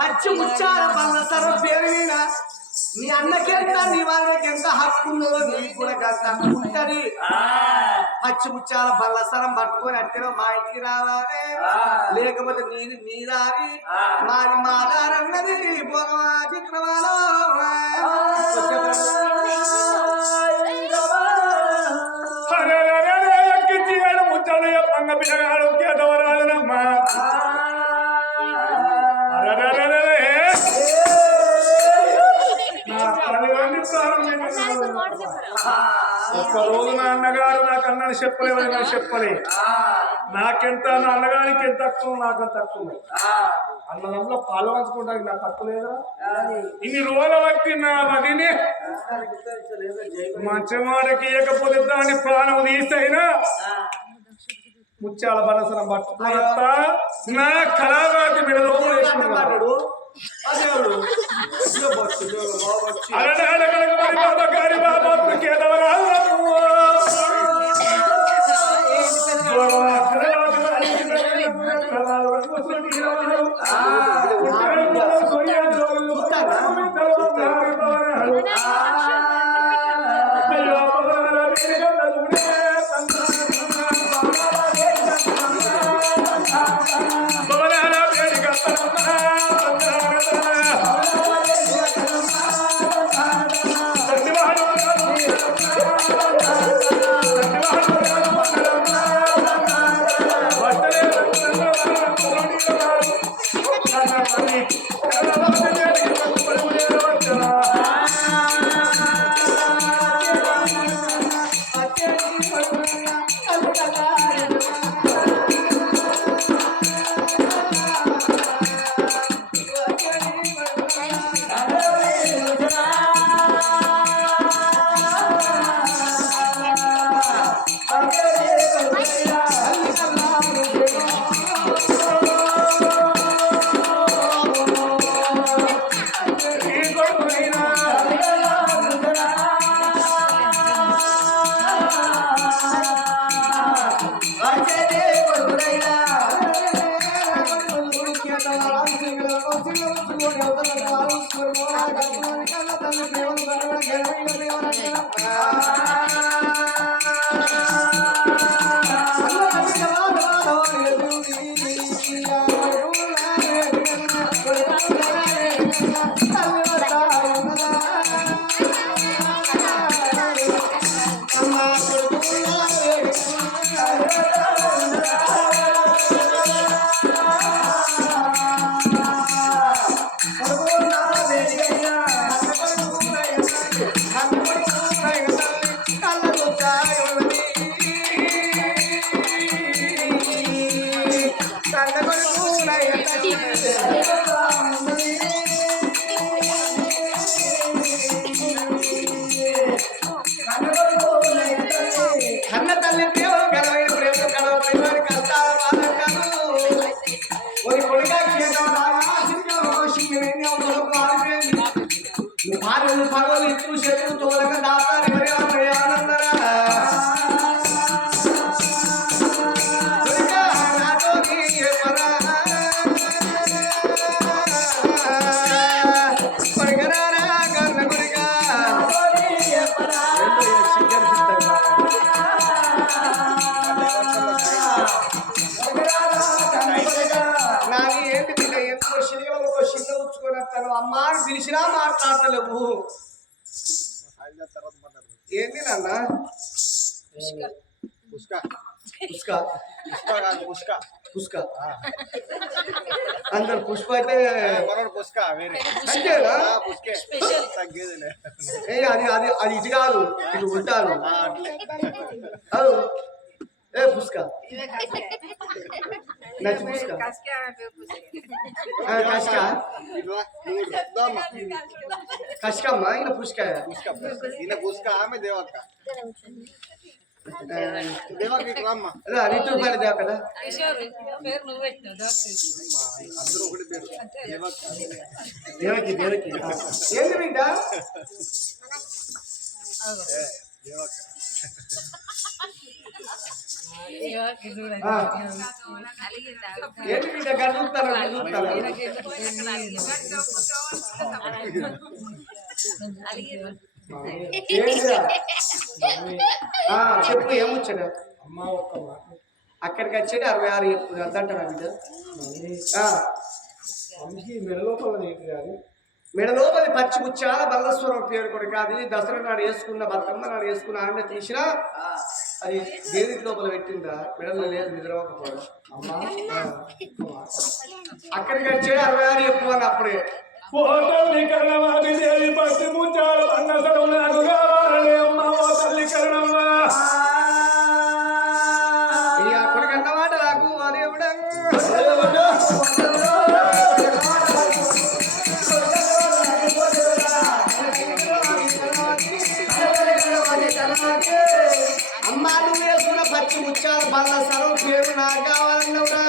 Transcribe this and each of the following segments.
పచ్చి ముచ్చాల పళ్ళ సర్వ పేరు మీద నీ అన్నకెంత నీ వాళ్ళకి ఎంత హక్కు ఉందో నీకు కూడా హక్కు ఉంటది. పచ్చి ముచ్చాల బల్లసరం పట్టుకొని అట్టిన మా ఇంటికి రావాలి, లేకపోతే నీది నీదారి మాది మాదారన్నది చిత్రమాలో పంగ పిల్లగాడు కేదవరాజనమ్మా ఒక్కరోజు నా అన్నగారు నాకు అన్నని చెప్పలేవని నాకు చెప్పలే. నాకెంత నా అన్నగారికి ఎంత తక్కువ నాకంత తక్కువ. అన్నదంలో పాలు పంచుకుంటానికి నాకు తక్కువ లేదా? ఇన్ని రోజుల బట్టి నా వదిని మంచమాడికి ఇవ్వకపోతే దాన్ని ప్రాణం తీసైనా ముత్యాల బలసరం పట్టుకున్నా నా కళాగారి మీద లోపల వేసుకున్నాడు. పగలు ఇట్లు చెట్లు తోలక దాతారు అమ్మాని పిలిచినా మాట్లాడలేవు. ఏంటి నాన్న? అందరు పుష్ప అయితే అది అది అది ఇటు కాదు, ఇటు ఉంటాను. ఏ పుష్క నచ్చి పుష్క కష్కమ్మ ఈయన పుష్క ఈయన పుష్క ఆమె దేవక్క దేవకి రామ్మ రితు పైన దేవ కదా దేవకి దేవకి ఏంటి బిడ్డ దేవక్క ఏంటి బిడ్డ గడుగుతాను చెప్పు ఏమొచ్చాడు అమ్మ ఒక్క మాట అక్కడికి వచ్చేది 66 ఎప్పుడు అంటారా బిడ్డ మనిషి మెడలోపల ఏంటి కాదు మెడ లోపలి పచ్చి ముత్యాల బల్లస్వరం పేరు కూడా కాదు దసరా నాడు వేసుకున్న బతుకమ్మ నాడు వేసుకున్న ఆమె తీసినా అది దేవి లోపల పెట్టిందా మెడలో లేదు నిద్రపోకపోవడం అక్కడికి వచ్చేది 66 ఎప్పుడు అని అప్పుడే తల్లి కరణవాది దేవి పచ్చి ముత్యాల బండసరం నాకు కావాలి అమ్మ ఓ తల్లి కరణమ్మ అక్కడికి అన్నమాట నాకు దేవుడా అమ్మా నువ్వు వేసుకున్న పచ్చి ముత్యాల బల్ల సరం పేరు నాకు కావాలన్నవురా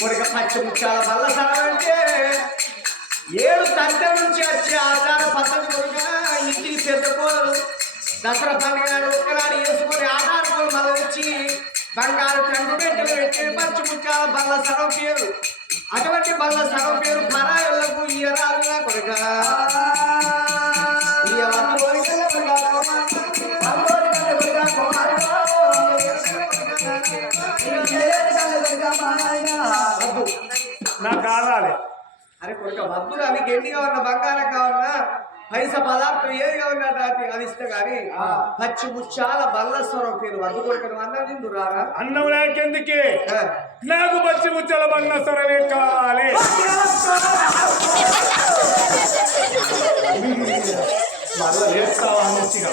కొడుక పచ్చి ముత్యాల బల్ల సరం అంటే 7 తండ్రి నుంచి వచ్చే ఆచార పద్ధతి కొడుక ఇంటికి పెద్ద కోడలు దసరా పండుగ నాడు ఒక్కనాడు వేసుకొని ఆధారపడి మన వచ్చి బంగారు తండ్రి పెట్టలు పెట్టే పచ్చి ముత్యాల బల్ల సరం పేరు అటువంటి బల్ల సరం పేరు పరాయులకు ఇయరాలుగా కొడుక నాకు కావాలి అరే కొడుక వద్దులు అవి గెండిగా ఉన్న బంగారం కావాలన్నా పైసా పదార్థం ఏది కావాలన్నా అది ఇస్తే కానీ పచ్చి ముచ్చాల బల్లస్వరం పేరు వద్దు కొడుకు అన్నం తిందు రారా అన్నం లేకెందుకే నాకు పచ్చి ముచ్చాల బండసరమే కావాలి మళ్ళా వేస్తావా మంచిగా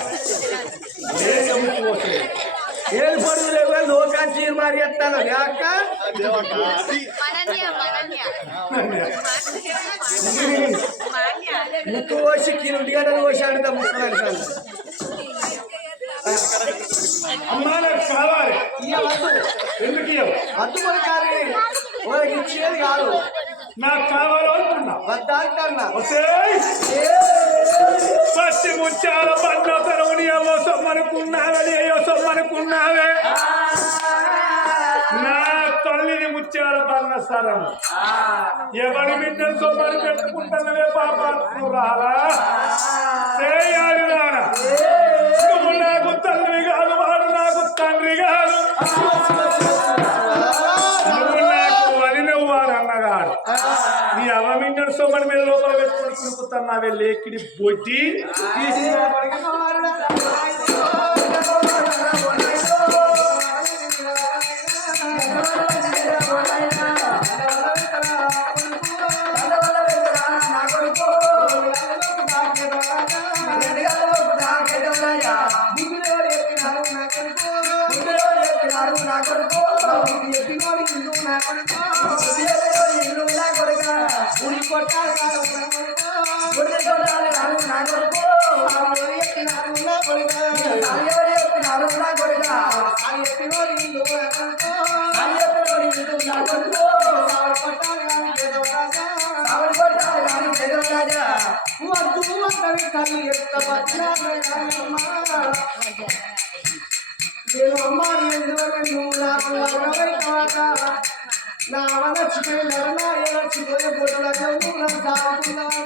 ఏది పడుగు లేవు లోకాచి మరి ఎత్తాను లేక ముక్కు పోసి కింది గంటలు పోసి ఆడుతా ముక్కలు అమ్మా నాకు కావాలి ఎందుకు వద్దు మరి కానీ వాళ్ళకి ఇచ్చేది కాదు నాకు కావాలో అంటున్నా వద్దా అంటన్నా పచ్చి ముచ్చాల పండ్ల సరవుని అవ్వ సొమ్మనుకున్నావే అయ్యో సొమ్మనుకున్నావే నా తల్లిని ముచ్చాల పండ్ల సరం ఎవరి బిడ్డలు సొమ్మని పెట్టుకుంటున్నవే పాపాత్ము రాలా చేయాలి నాన్న నువ్వు నాకు తండ్రి కాదు వాడు నాకు తండ్రి కాదు నువ్వు నాకు వదినవు వాడు అన్నగాడు నీ అవమిండడు సొమ్మని మీద లోపల పెట్టుకుని కుడుకుతున్నావే లేకిడి బొట్టి నేను అమ్మ నువ్వు నాకు నా వలచిపోయినారు నా ఎలచిపోయే బొట్టులకు నువ్వు సాగుతున్నావు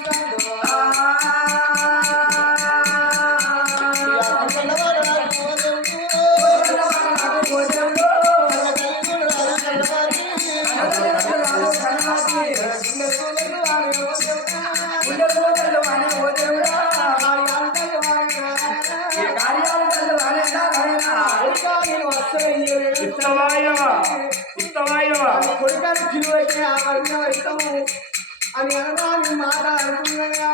కొడుకాన్ని కిలువైతే ఆ వర్గం ఇస్తాము అని అనడానికి మాట అనుకున్నాగా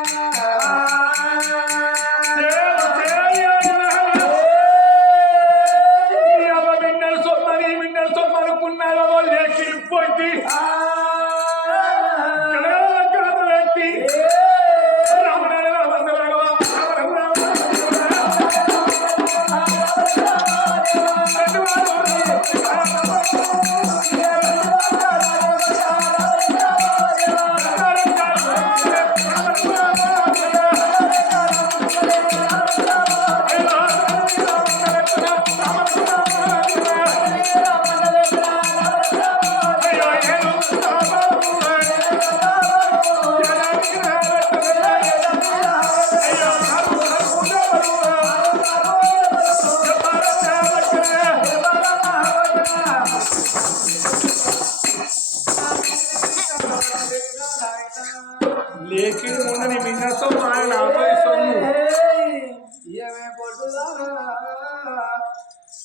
ఏమే కొడుకుదానా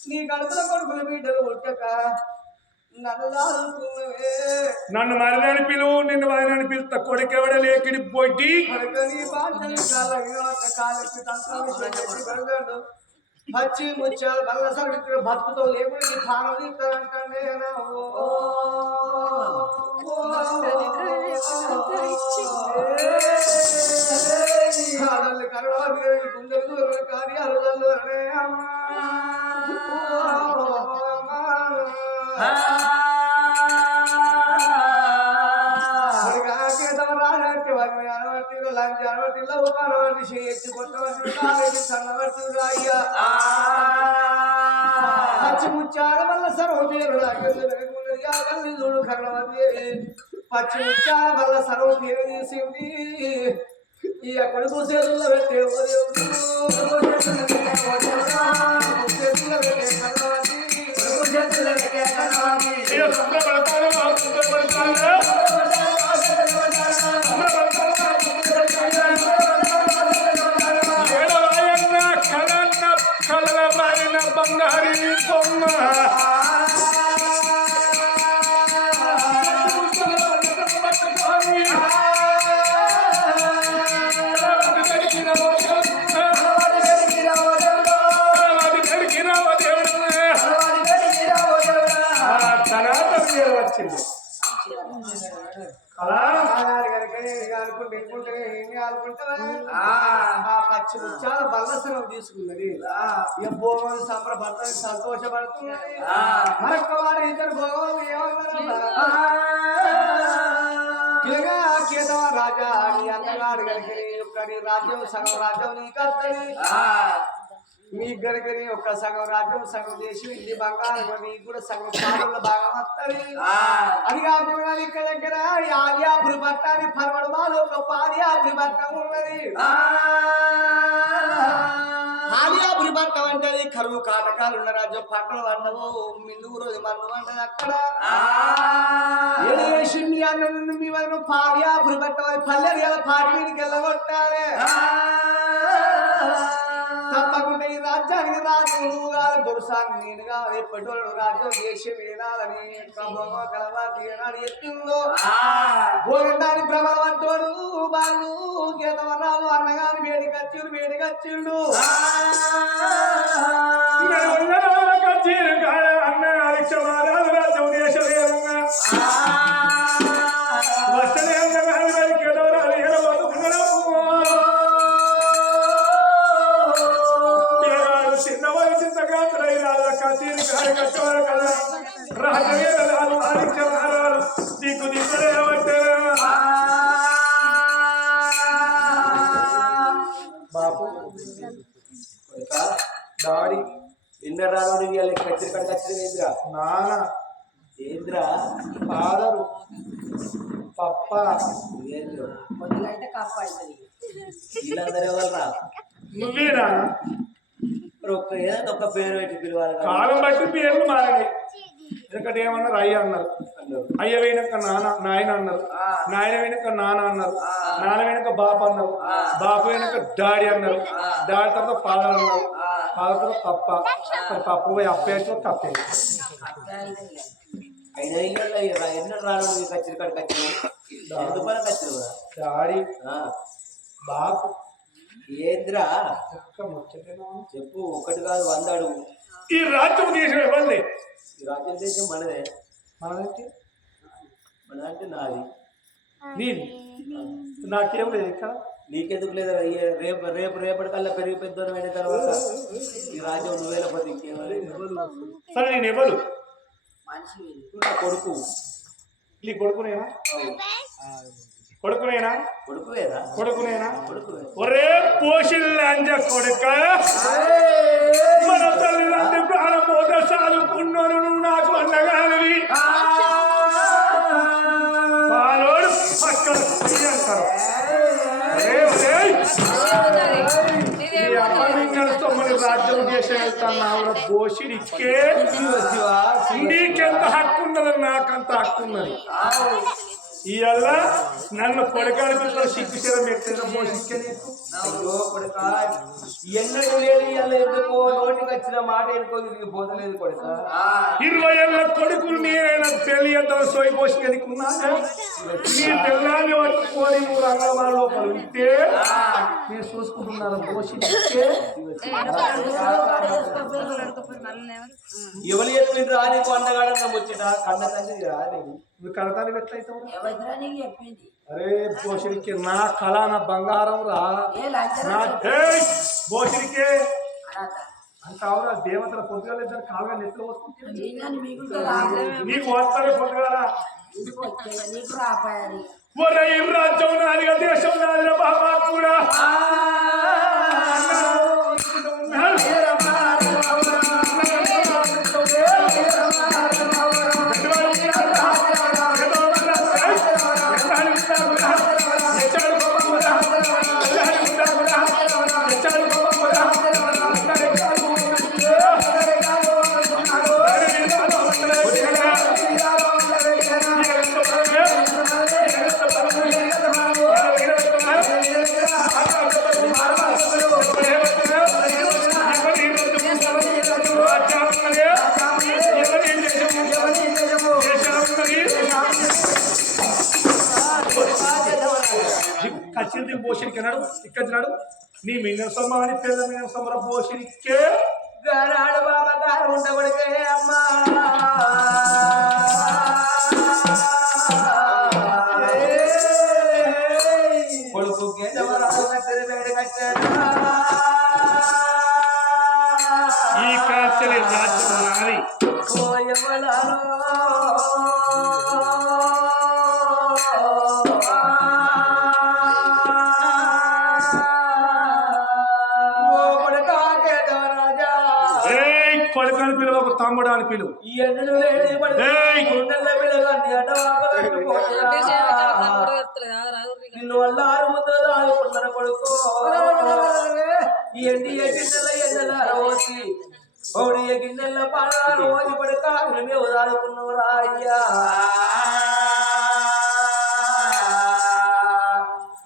నీ కడుపుల కొడుకుల బిడ్డలు పుట్టక నన్ను దాదుకున్నవే నన్ను మరిదని పిలువు నిన్ను మరిదని పిలుస్తా కొడుకెవడ లేకిడి పోయి నీ పాటలు కాలకి తంత్రాలు పచ్చి ముచ్చాలు బల్ల సరిగ్గా బతుకుతో లేకుండా నీ ప్రాణం తీస్తానంటే గుండెలు కార్యాలు పచ్చిముచ్చాల వల్ల సర్వదేవుడు పచ్చిముచ్చాల వల్ల సర్వదేవి తీసింది ఈ అక్కడ చేతుల్లో పెట్టే బంగారి బొమ్మ వచ్చింది పచ్చి ముచ్చాల బల్లసనం తీసుకున్నది భోగం సంబరపడతానికి సంతోషపడుతున్నది మరొక్క వారు ఇద్దరు భోగం ఏమన్నా రాజా నీ అన్నగాడు కనుక నీ రాజ్యం సగం రాజ్యం నీకు వస్తుంది మీ గనకని ఒక సగం రాజ్యం సగం చేసి ఇది బంగారం నీకు కూడా సగం పాలనలో బాగా వస్తుంది అది కాకుండా ఇక్కడ దగ్గర ఆలియాపురి భర్త అని పరమడు బాలు ఒక ఆలియాపురి భర్త ఉన్నది ఆలియాపురి భర్త అంటే కరువు కాటకాలు ఉన్న రాజ్యం పంటలు వండవు మిందుకు రోజు మనం వంటది అక్కడ మీ అన్న మీ వరకు ఆలియాపురి భర్త పల్లెలు గల పాటి మీదకి వెళ్ళగొట్టాలి తప్పకుండా ఈ రాజ్యానికి రాజు నువ్వు కాదు దొరసాన్ని నేను కాదు ఎప్పటి రాజ్యం చేసే వేదాలని కలవాడు ఎత్తుందో దాని భ్రమణ పడ్డోడు వాళ్ళు గీతవరాలు అన్నగాని వేడికచ్చిండు బాపు డాడీ ఎన్నర రాడు కచ్చి కచ్చి ఏంద్రా నాన్న ఏంద్రా ఫాదరు పప్ప ఏంద్రు పొద్దులైతే కప్ప అవుతుంది వీళ్ళందరూ ఎవరు నువ్వేనా ఏదో ఒక పేరు పెట్టి పిలవాలి కాలం బట్టి పేర్లు మారాయి ఎందుకంటే ఏమన్నారు అయ్య అన్నారు అయ్య వెనుక నాయన అన్నారు నాయన వెనుక నాన్న అన్నారు నాన్న వెనుక బాప అన్నారు బాపు వెనుక డాడీ అన్నారు డాడీ తర్వాత ఫాదర్ అన్నారు ఫాదర్ తర్వాత పప్ప పప్పు పోయి అప్పేసి తప్పే అయినా ఎన్నో రాడు కచ్చి కాడికి వచ్చిన ఎందుకు కచ్చిన డాడీ బాపు ఏంద్రా చెప్పు ఒకటి కాదు 100 అడుగు ఈ రాజ్యం దేశం ఇవ్వండి ఈ రాజ్యం దేశం మనదే మనదంటే మనదంటే నాది నీది నాకేం లేదు ఇక్కడ నీకెందుకు లేదా రేపటికల్లా పెరిగి పెద్దోరం అయిన తర్వాత ఈ రాజ్యం నువ్వేల పది సరే నేను ఎవరు మనిషి నా కొడుకు నీ కొడుకునేనా కొడుకునేనా కొడుకువేరా కొడుకునేనా కొడుకువే ఒరే పోషిల్లాంజ కొడుక మన తల్లిదండ్రి ప్రాణపోత సాదుకున్నాను నువ్వు నాకు అన్నగానివి పాలోడు పక్కన అంటారు రాజ్యం చేసే పోషిడికే నీకెంత హక్కు ఉన్నదని నాకంత హక్కు ఉన్నది ఇవాళ నన్ను కొడకాడి పిల్లలు సిక్కు చీర పెట్టిన పోషించే నీకు అయ్యో కొడుక ఎన్నడూ లేదు ఇవాళ ఎందుకో నోటికి వచ్చిన మాట ఎందుకో తిరిగి పోతలేదు కొడుక 20 ఏళ్ళ కొడుకులు నేనైనా పెళ్లి ఎంత సోయి పోషికున్నా నీ పిల్లాన్ని పట్టుకొని నువ్వు రంగవాళ్ళ లోపల ఉంటే నేను చూసుకుంటున్నాను పోషించే ఎవరు చెప్పింది రాని కొండగాడన్న ముచ్చట కన్న తండ్రి రాని నువ్వు కడతానికి ఎట్లయితావు ఎవరిదిరా నీకు చెప్పింది అరే పోషడికి నా కళ నా బంగారం రా ఏ లంచం నా పోషడికే అనాథ. అంటావురా దేవతల పొద్దుగా ఇద్దరు కాలుగా నెత్తులు వస్తుంటే జీనాన్ని మిగులుతో రాదు. నీకు వస్తాడే పొద్దుగా ఇంటికి వచ్చేదా నీకు రాపాయాలి ఒరే ఈ రాజ్యం నాదిగా దేశం నాదిగా బాబా కూడా కచ్చింది పోషడికి అన్నాడు ఇక్కడ నీ మింగన సొమ్మ అని పేద మింగన సొమ్మర పోషడికే గారాడు బాబా గారు ఉండబడికే అమ్మా కొడుకు గేదవరాలు దగ్గర వేడి కట్టాడు ఈ కాచలి రాజ్యం నాది ఓ యమలాలో కొడుకని పిలువ ఒక తమ్ముడు అని పిలువు ఈ ఎన్నెలు లేని గుండెల పిల్లగాన్ని నిన్ను వల్ల ఆరుముద్దలు ఆడుకున్న కొడుకు ఈ ఎండి గిన్నెల ఎన్నెల రోజి ఒకటి గిన్నెల పాడ రోజు పడక మేము ఆడుకున్నవరా అయ్యా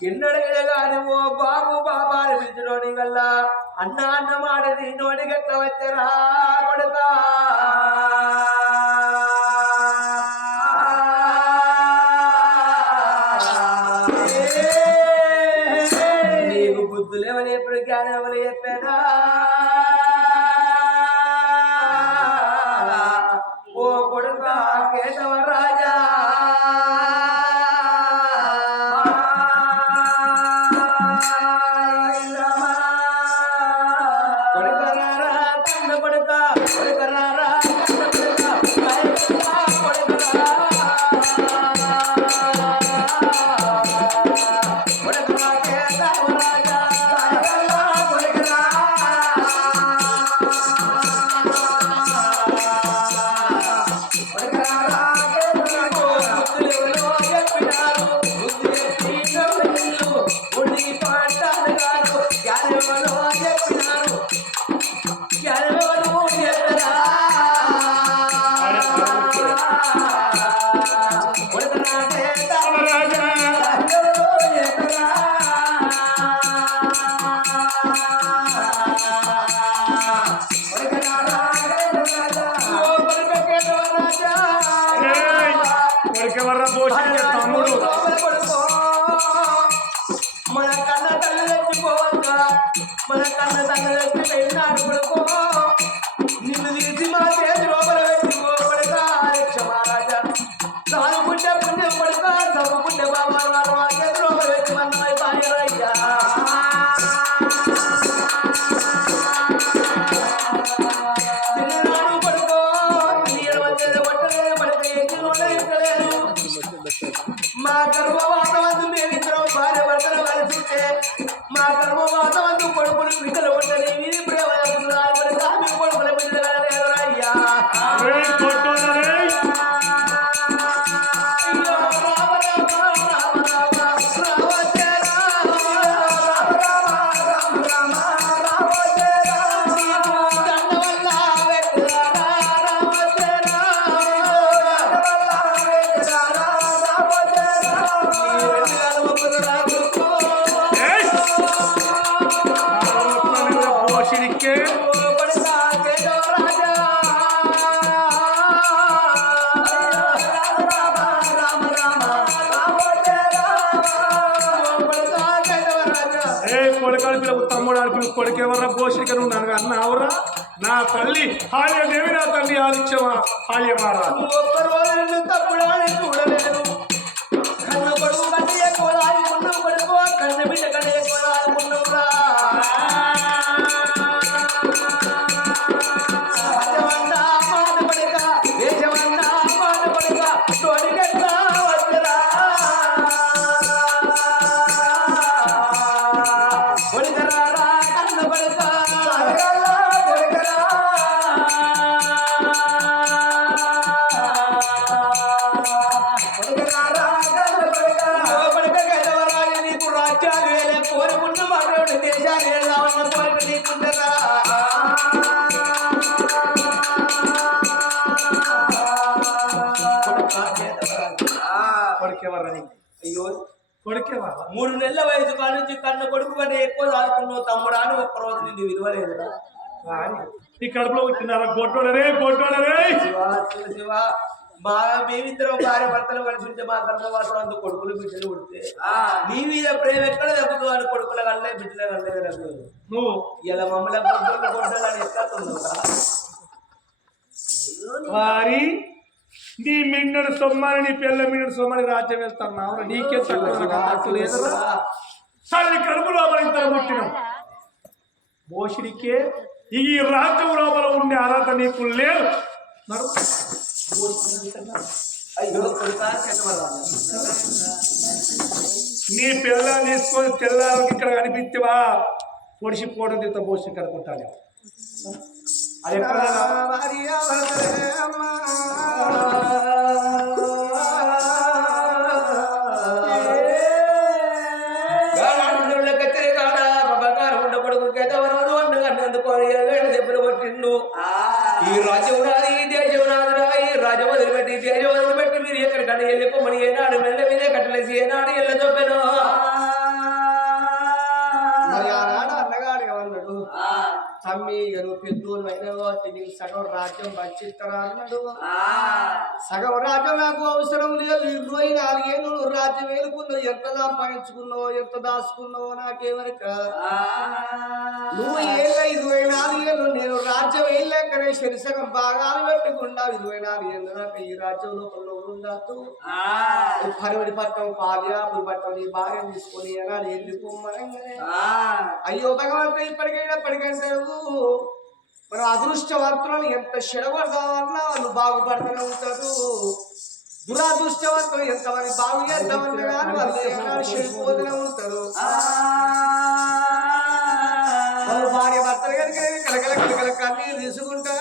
ఎన్నడిగే గాని ఓ బాబు బాబా అని పిలిచినోడి వల్ల అన్న అన్న మాటది నోడికి ఎట్లా వచ్చరా కొడుక నీకు బుద్ధులేవని ఎప్పుడు జ్ఞానం ఎవరు చెప్పారా ఓ కొడుక కేశవ రాజా కొడుకెవర్రా పోషడికే తమ్ముడు మన కన్న తల్లి తెచ్చిపోవద్దా మన కన్న తల్లి తెచ్చి వెళ్ళినాడు కొడుకో నిన్ను తీసి మా చేతి లోపల పెట్టుకోబడతా మహారాజా చదువుకుంటే పుణ్యం పడతా చదువుకుంటే బాబా మా చేతి లోపల పెట్టి మన పాయరయ్యా చిన్ననాడు పడుకో నీరు వచ్చేది పట్టలేదు పడితే ఎగ్గిలోనే మా గర్భవాసవంతు మేమిద్దరం భార్య భర్తలు కలిసితే మా గర్భవాసవంతు కొడుకులు బిడ్డలు ఉండని వీరి ప్రేమ కొడుకుల బిడ్డలు అయ్యా బోసిడికే కొడుకా కేశవరాజా రామ రామ రామ కొడుకా కేశవరాజా ఏ కొడుకాడి పిల్లకు తమ్ముడు ఆడికి కొడుకు ఎవర్రా బోసిడిక నువ్వు నన్ను అన్నావురా నా తల్లి హాల్యదేవి నా తల్లి ఆదిత్యమా హాల్యమారా ఒక్క రోజు నిన్ను తప్పుడాని చూడలేదు కన్ను కొడుకు కంటే ఎక్కువ ఆడుకున్నావు కొడుకు కన్ను బిడ్డ కంటే ఎక్కువ ఆడుకున్నావురా రాజవన్నా మాట పడక దేశమన్నా మాట పడక తోడికెట్లా వచ్చరా కొడుకరారా కన్ను పడక కొడుకరా నీకు రాజ్యాలు వేలే కోరుకున్న మరొకటి దేశాలు వెళ్దామన్న కోరిక నీకుండదా కొడుకెవర్రా నీకు అయ్యో కొడుకెవర్రా 3 నెలల వయసు కాడ నుంచి కన్న కొడుకు కంటే ఎక్కువ దాచుకున్నావు తమ్ముడా అని ఒక్క రోజు నిన్ను విలువలేదురా నీ కడుపులో వచ్చినారా గొడ్డోడరే శివ శివ బాగా మేమిద్దరం భార్య భర్తలు కలిసి ఉంటే మా గర్భవాసం అంత కొడుకులు బిడ్డలు పుడితే నీ మీద ప్రేమ ఎక్కడ తగ్గుతుంది అని కొడుకుల కళ్ళే బిడ్డల కళ్ళే తగ్గదు నువ్వు ఇలా మమ్మల్ని కొట్టలు అని ఎక్కడ వారి నీ మిన్నడు సొమ్మని నీ పిల్ల మిన్నడు సొమ్మని రాజ్యం వెళ్తున్నావు నీకే తక్కువ లేదురా తల్లి కడుపు లోపల ఇద్దరు పుట్టినావు బోషిడికే ఈ రాజ్యం లోపల ఉండే అర్హత నీకు లేదు అయ్యో నీ పిల్లలు తీసుకొని తెల్లారికి ఇక్కడ కనిపిస్తేవా పొడిచిపోవడం తింత బోసి కనుకుంటాను అది ఎక్కడ ఈ రాజ్యం నాది ఈ దేశం నాదిరా ఈ రాజ్యం వదిలిపెట్టి ఈ దేశం వదిలిపెట్టి మీరు ఎక్కడికన్నా వెళ్ళిపోమని ఏనాడు మెల్ల మీదే కట్టలేసి ఏనాడు ఎల్ల చొప్పాను అన్నగాడు ఏమన్నాడు తమ్మి నువ్వు పెద్దోళ్ళు అయినా కాబట్టి నీకు సగం రాజ్యం పంచిస్తారా అన్నాడు సగం రాజ్యం నాకు అవసరం లేదు 24 ఏళ్ళు నువ్వు రాజ్యం వేలుకున్నావు ఎంత సంపాదించుకున్నావో ఎంత దాచుకున్నావో నాకేమరిక నువ్వు 24 ఏళ్ళు నేను రాజ్యం వేయలేకనే సరిసగం భాగాలు పెట్టుకున్నా 24 ఏళ్ళు నాకు ఈ రాజ్యం లోపల ఉండద్దు పరిమిడి పట్టం పాలియాపురి పట్టం నీ భార్య తీసుకొని ఏనాడు వెళ్ళిపోమ్మనంగానే అయ్యో భగవంతుడు ఇప్పటికంటారు మన అదృష్టవంతులను ఎంత చెడగొడదామన్నా వాళ్ళు బాగుపడుతూనే ఉంటారు దురదృష్టవంతులు ఎంతమంది బాగు చేద్దామన్నా కానీ వాళ్ళు ఏనాడు చెడిపోతూనే ఉంటారు వాళ్ళు భార్య భర్తలు కనుక కలకల కన్నీరు తీసుకుంటా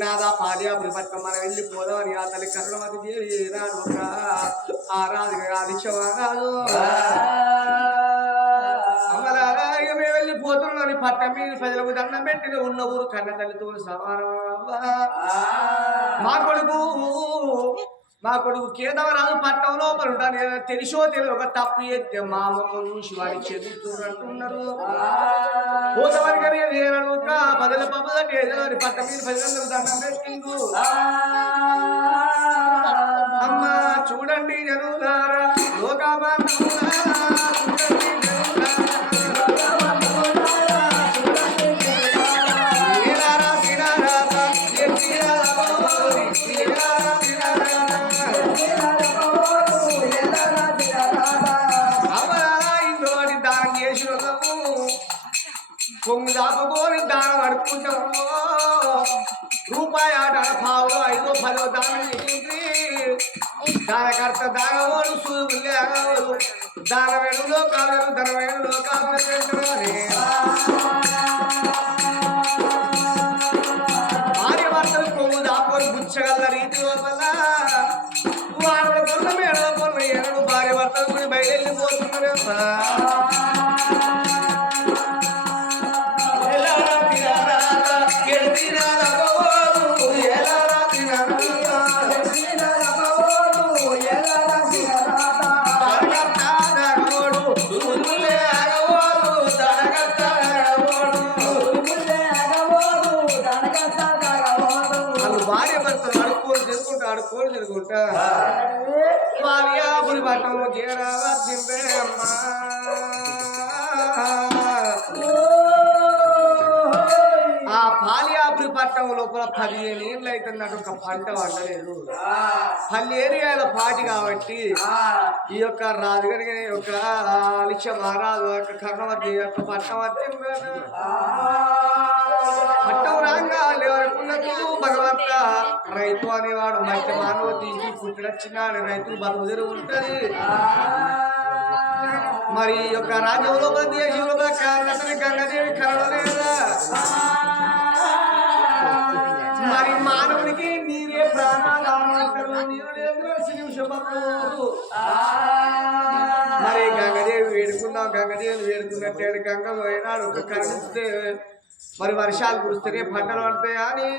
నాదా పాలియాపురి పట్టం మనం వెళ్ళిపోదామని ఆ తల్లి కరుణమతి దేవి నాడు ఒక ఆ రాజు ఆదిత్యవారాజు అమలారా ఇక మేము వెళ్ళిపోతున్నాం పట్టం మీద ప్రజలకు దండం పెట్టి ఉన్న ఊరు కన్న తల్లితో సమానం మా కొడుకు కేదవరాజు పట్టం లోపల ఉంటాను తెలిసో తెలియదు ఒక తప్పు చేస్తే మా అమ్మమ్మ చూసి వాడి చెబుతున్నట్టున్నారు పోతవరికనే నేను పదల పబ్బదటి ఏదోని పట్ట మీద ప్రజలందరూ దండం పెట్టిండు అమ్మ చూడండి జనులారా లోకాబంధులారా చూడండి కొంగు దాపుకొని దానం అడుక్కుంటాము రూపాయి ఆట పావులు 5 10 దానం చేసింది దానకర్త దాగవాడు సూదులే ఆగవాడు దానవేణులో కావేరు ధనవేణులో కావేరు భార్య భర్తలు కొంగు దాపుకొని గుచ్చగల రీతి వల్ల వాడు కొన్న మేడలో కొన్న ఏడు భార్య భర్తలు కూడా బయలుపోతున్నారు పట్టుకొని తిరుగుంటా మాలియాపురి పట్టణంలో చేరావచ్చిందే అమ్మా ఆ పాలియాపురి పట్టణం లోపల 15 ఏళ్ళు అవుతున్నట్టు ఒక పంట వండలేదు 10 ఏరియాల పాటి కాబట్టి ఈ యొక్క రాజుగారి యొక్క ఆలిక్ష మహారాజు యొక్క కర్ణవతి యొక్క పట్టణం వచ్చింది పట్టం రాగా లేవనుకున్నట్టు భగవంత రైతు అనేవాడు మధ్య మానవ తీసి పుట్టినచ్చినాడు రైతులు బతుకు తెరుగు ఉంటది మరి ఈ యొక్క రాజ్యంలో దేశంలో కారణతని గంగదేవి కరడలేదా మరి మానవునికి నీరే ప్రాణాలు నీరు లేదు మరి గంగదేవి వేడుకున్నాం గంగదేవిని వేడుకున్నట్టు గంగ పోయినాడు ఒక కరుణిస్తే మరి వర్షాలు కురిస్తేనే పంటలు పడతాయి అని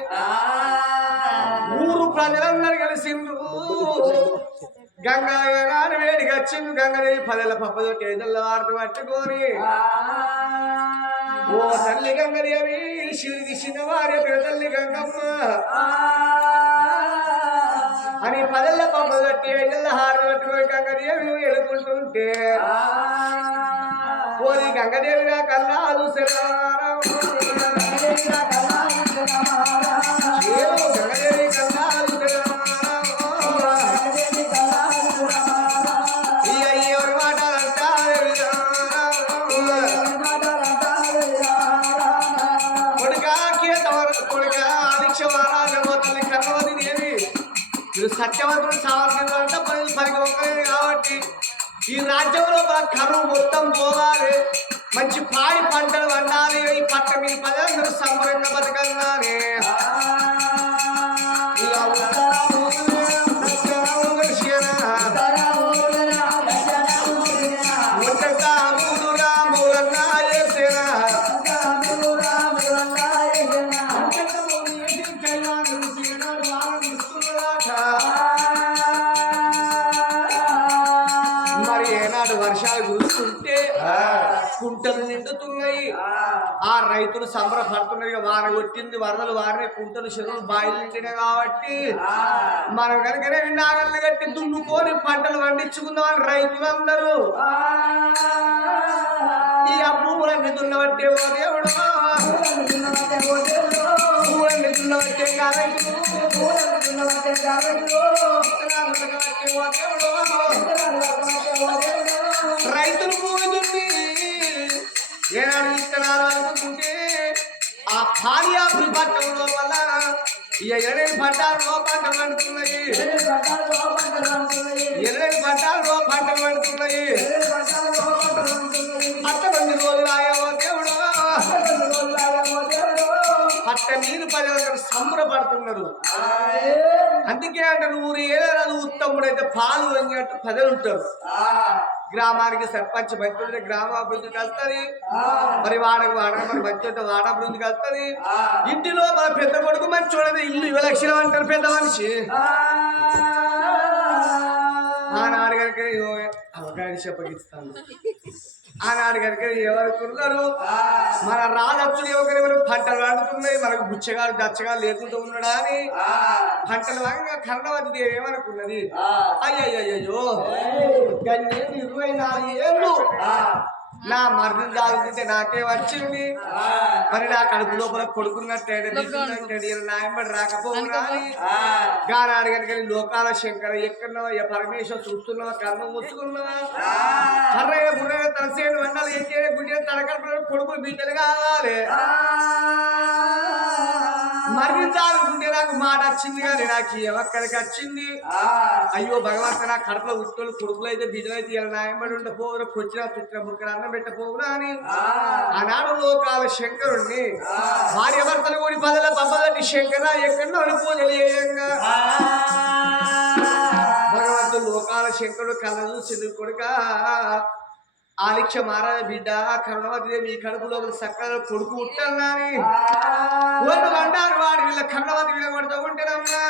ఊరు ప్రజలందరూ కలిసిండ్రు గంగా ఏనాడు వేడికి వచ్చింది గంగదేవి 10 పప్పదొట్టి 5 వార్త పట్టుకొని ఓ తల్లి గంగదేవి శివుడికి చిన్నవారే తల్లి గంగమ్మ అని 10 పప్పదొట్టి 5 హారతి పట్టుకొని గంగదేవి ఎడుకుంటుంటే ఓరి గంగదేవి నా కల్లాలు గంగదేవి కల్లాలు సత్యవంతుడు సావర్గంలో పనికి ఒక్కలేదు కాబట్టి ఈ రాజ్యంలో కరువు మొత్తం పోవాలి మంచి పాడి పంటలు వండాలి ఈ పట్ట మీద ప్రజలందరూ సంబరంగా బతకన్నారే వర్షాలు కురుస్తుంటే కుంటలు నిండుతున్నాయి ఆ రైతులు సంబరపడుతున్నారు వాన కొట్టింది వరదలు వారినే కుంటలు చెరువులు బాయిలు నిండినాయి కాబట్టి మనం కనుకనే నాగల్ని కట్టి దున్నుకొని పంటలు పండించుకుందామని రైతులందరూ ఈ భూములన్నీ దున్నబట్టే ఓ దేవుడు భూములన్నీ దున్నబట్టే కాబట్టి రైతులు భూమి దున్ని ఏనాడు విత్తనాలు అనుకుంటే ఆ పాలియాపురి పట్టణంలో వల్ల ఇక 7 పంటలు పంటలు పండుతున్నాయి 7 పంటలు పంటలు పండుతున్నాయి అత్తమంది రోజులు ఆయో దేవుడు పట్ట నీరు ప్రజలు సంబరపడుతున్నారు అందుకే అంటారు ఊరు ఏదో ఉత్తముడైతే పాలు వంగినట్టు ప్రజలు ఉంటారు గ్రామానికి సర్పంచ్ మంచి గ్రామాభివృద్ధికి వస్తుంది మరి వాడకు మరి మంచి వాడాభివృద్ధికి వస్తుంది ఇంటిలో మన పెద్ద కొడుకు మంచి చూడదు ఇల్లు 20 లక్షలు అంటారు పెద్ద మనిషి ఆనాడు కనుక అవగాహన చెప్పగిస్తాను ఆనాడు కనుక ఎవరుకున్నారు మన రాజచ్చులు ఎవరు పంటలు వండుతున్నాయి మనకు బుచ్చగాలు దచ్చగాలు లేకుండా ఉన్నాడా అని పంటలు వాగా కర్ణవతి దేవి ఏమనుకున్నది అయ్యయ్యో 24 ఏళ్ళు నా మరణం జాగుతుంటే నాకే వచ్చింది మరి నా కడుపు లోపల కొడుకున్నట్టు నాయబడి రాకపోవునా గానాడు కనుక లోకాల శంకర ఎక్కడున్నావా పరమేశ్వర చూస్తున్నావా కర్మ మూసుకున్నావా కర్రయ్య బుర్రయ్య తలసేను వండాలి ఏం చేయాలి గుడ్డ తడకడుపులో కొడుకులు బిడ్డలు కావాలి మరణించాలనుకుంటే నాకు మాట వచ్చింది కానీ నాకు ఎవక్కడికి వచ్చింది అయ్యో భగవంతు నా కడుపులో ఉట్టోళ్ళు కొడుకులు అయితే బిడ్డలు అయితే ఇలా నాయబడి ఉండపోవురా కొచ్చిన చుట్టిన బుక్కలు అన్నం పెట్టపోవురా అని ఆనాడు లోకాల శంకరుణ్ణి భార్య భర్తలు కూడి 10 పబ్బలటి శంకర ఎక్కడో పూజలు చేయంగా భగవంతుడు లోకాల శంకరుడు కలదు సిద్ధు కొడుక ఆలిక్ష మహారాజ బిడ్డ కర్ణవతి మీ కడుపులో సక్కగా కొడుకు ఉంటానని వాళ్ళు అంటారు వాడు వీళ్ళ కర్ణవతి వీళ్ళ కొడుతూ ఉంటారమ్మా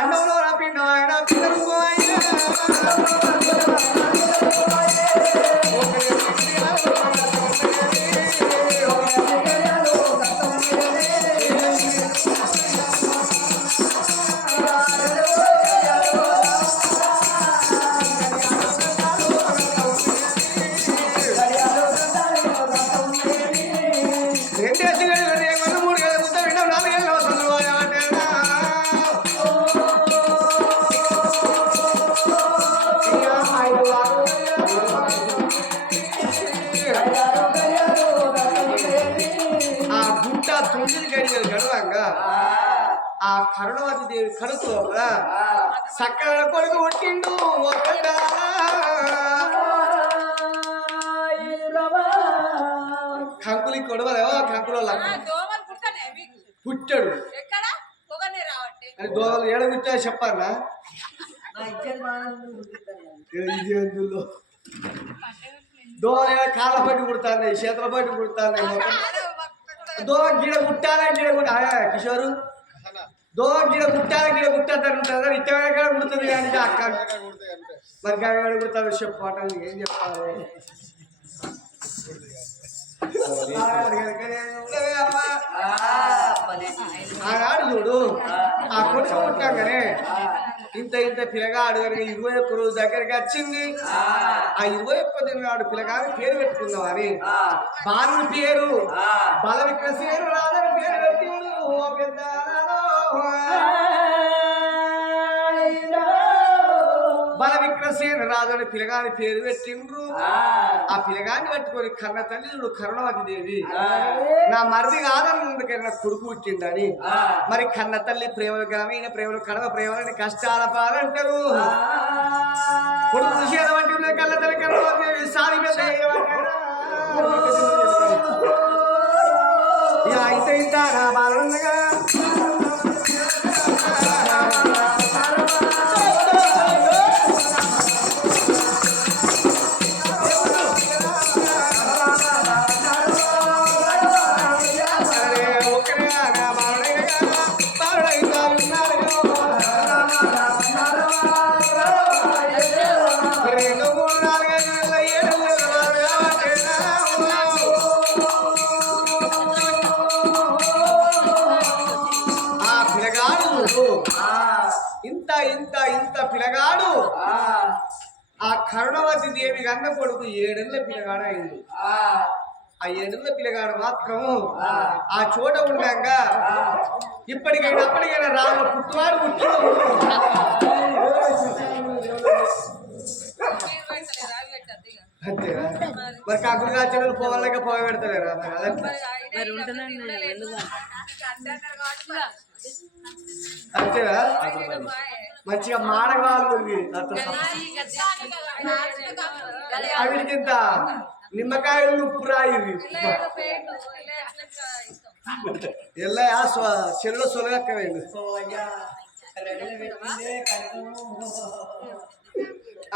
అన్నంలో నా పిండ ఆయన పిల్లలు గడియలు గడవంగా ఆ కరుణవతి దేవి కడుపు లోపల సకల కొడుకు పుట్టిండు ఒకడా కంకులి కొడవలేవో కంకులో పుట్టాడు అది దోమలు ఏడ పుట్టా చెప్పాలా ఇది అందులో దోమలు ఏడ కాళ్ళ పట్టి కుడతాయి చేతుల పట్టి కుడతాయి దోమ గిడ కుట్టాలా గిడ కుట్ట కిషోరు దోమ గిడ కుట్టాలా గిడ కుట్టారు ఇట్టగా కుడుతుంది కానీ అక్క మరి గాడ కుడతారు చెప్పాలి ఏం చెప్పాలి ఆనాడు చూడు ఆ కొడుకు పుట్టాకనే ఇంత ఇంత పిల్లగాడు కనుక 21 రోజు దగ్గరికి వచ్చింది ఆ 21 నాడు పిల్లగాడు పేరు పెట్టుకుందామని బాలు పేరు బల విక్రసేను రాదని పేరు పెట్టిండు ఓ పెద్ద బల విక్రసేన రాజుని పిల్లగాని పేరు పెట్టిండ్రు ఆ పిల్లగాన్ని పట్టుకొని కన్న తల్లి కరుణవతి దేవి నా మరిది కాదన్నందుకైనా నా కొడుకు పుట్టిండని మరి కన్న తల్లి ప్రేమలు గ్రామీణ ప్రేమలు కడవ ప్రేమలని కష్టాల పాలంటారు కొడుకు చేత వంటి కన్న తల్లి కరుణవతి దేవి సారి అయితే ఇంత బాలుండగా ఇంత ఇంత ఇంత పిల్లగాడు ఆ కరుణవతి దేవి కన్న కొడుకు 7 ఏళ్ల పిల్లగాడు అయింది ఆ 7 ఏళ్ల పిల్లగాడు మాత్రం ఆ చోట ఉండగా ఇప్పటికైనా అప్పటికైనా రాము పుట్టువాడు పుట్టు అంతేనా మరి కాకులు కాచలు పోవాలక పోయి పెడతలేరా అంతేనా మంచిగా మాడగవాళ్ళు అవిటికింత నిమ్మకాయలు ఉప్పు రాయి ఎల్లయా చెరువులో సొలగక్కవేండు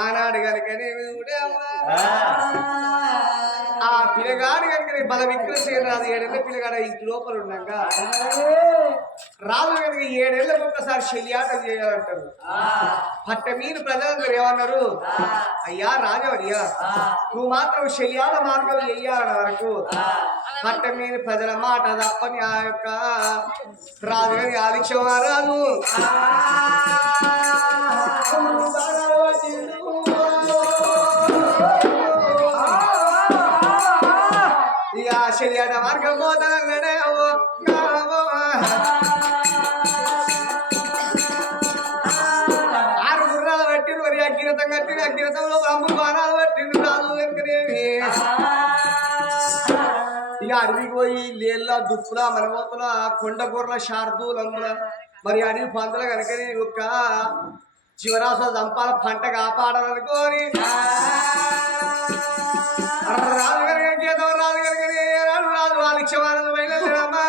ఆనాడు కనుకనే ఆ పిల్లగాడు కనుక బల విక్రసేన రాదు 7 ఏళ్ల పిల్లగాడు ఇంటి లోపల ఉండగా రాజు కనుక 7 ఏళ్ళకు ఒకసారి శల్యాటం చేయాలంటారు పట్ట మీరు ప్రజలందరూ ఏమన్నారు అయ్యా రాజవయ్యా నువ్వు మాత్రం శల్యాల మార్గం చెయ్యాలన్న వరకు పట్ట మీద ప్రజల మాట తప్పని ఆ యొక్క రాజు గారి ఆదిక్ష మహారాజు శల్యాట మార్గం పోతానే ఆరు గుర్రాలు పట్టిండు మరి అగ్గిరతం కట్టిన అగ్గిరతంలో అమ్ముడు బాణాలు పట్టిండు రాజు వెనుకనేమి ఇక అడవికి పోయి లేళ్ళ దుప్పుల మనమోతుల కొండగూరల శార్దూలందుల మరి అడవి పందుల కనుకనే ఒక్క చివరాసుల దంపాల పంట కాపాడాలనుకోని రాజు కనుక గీతం రాజు కనుక రాజు వాలిక్షమానంద బయలుదేరమ్మా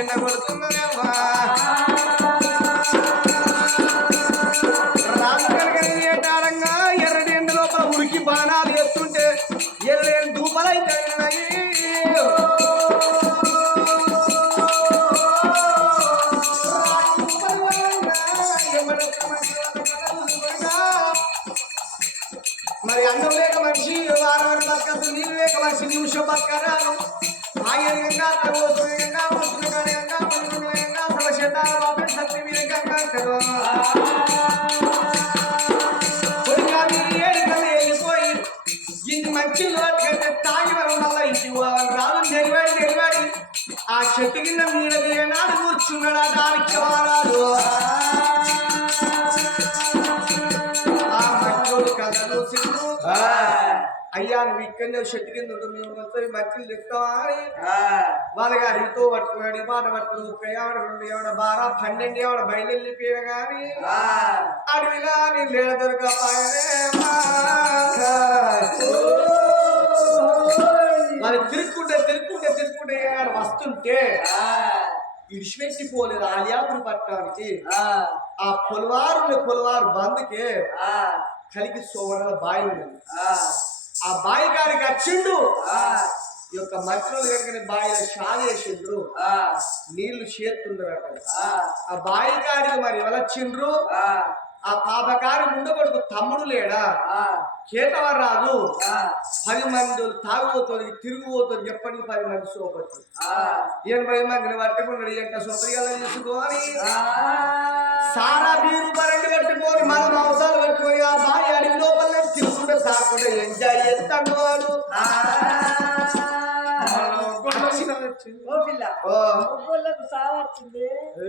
ఎండ కొడుతున్నదేమ్మా అన్నం లేక మనిషి వారం బతకదు నీరు లేక మనిషి నిమిషం బతకరాను ఆయంగా తగోసుగా వస్తుగా వస్తుగా సమశతాల బాబే సత్య వివేకంగా కదో వెళ్ళిపోయి ఇంటి మంచి లోటుకంటే తాగి వరం వల్ల ఇంటికి పోవాలి రాదు నిలబడి ఆ చెట్టు కింద నీడ దిగనాడు కూర్చున్నాడు దానికి వారాడు ఆ మంచోడు కథలు సింధు అయ్యా నువ్వు ఇక్కడనే చెట్టు కింద ఉంటుంది మేము మొత్తం మంచిలు చెప్తావా అని వాళ్ళకి అడిగితో పట్టుకున్నాడు మాట పట్టుకుని 30 ఎవడ 2 ఎవడ 12 12 ఎవడ బయలుపోయిన కానీ అడవిలా నీ లేడ వాళ్ళు తిరుక్కుంటే వస్తుంటే ఇడిచిపెట్టిపోలేదు ఆలియాపురి పట్టడానికి ఆ పొలవారు బంధుకే కలిగి సోమల బాయి ఉన్నది ఆ బాయి కాడికి వచ్చిండు ఈ యొక్క మంత్రులు కనుక బాయిలో షాలేసిండ్రు నీళ్లు చేస్తుండ్రట ఆ బాయి కాడికి మరి ఎవరొచ్చిండ్రు ఆ పాపకారి ముందు కొడుకు తమ్ముడు లేడా కేతవరాజు 10 మంది తాగుబోతుంది తిరుగుబోతుంది ఎప్పటికి 10 మంది సోపచ్చు 80 మందిని పట్టుకున్నాడు ఎంత సొంతగా తీసుకొని సారా బీరు బరండి కట్టుకొని మనం అవసరాలు పెట్టుకొని ఆ బాయి అడిగి లోపల తిరుగుకుంటే సాకుండా ఎంజాయ్ చేస్తాడు వాడు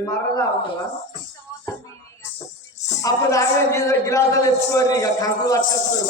మరలా అవుతావా అప్పుడు ఆయన గిలాసాలు వేసుకోరు ఇక కంకులు పట్టుకొని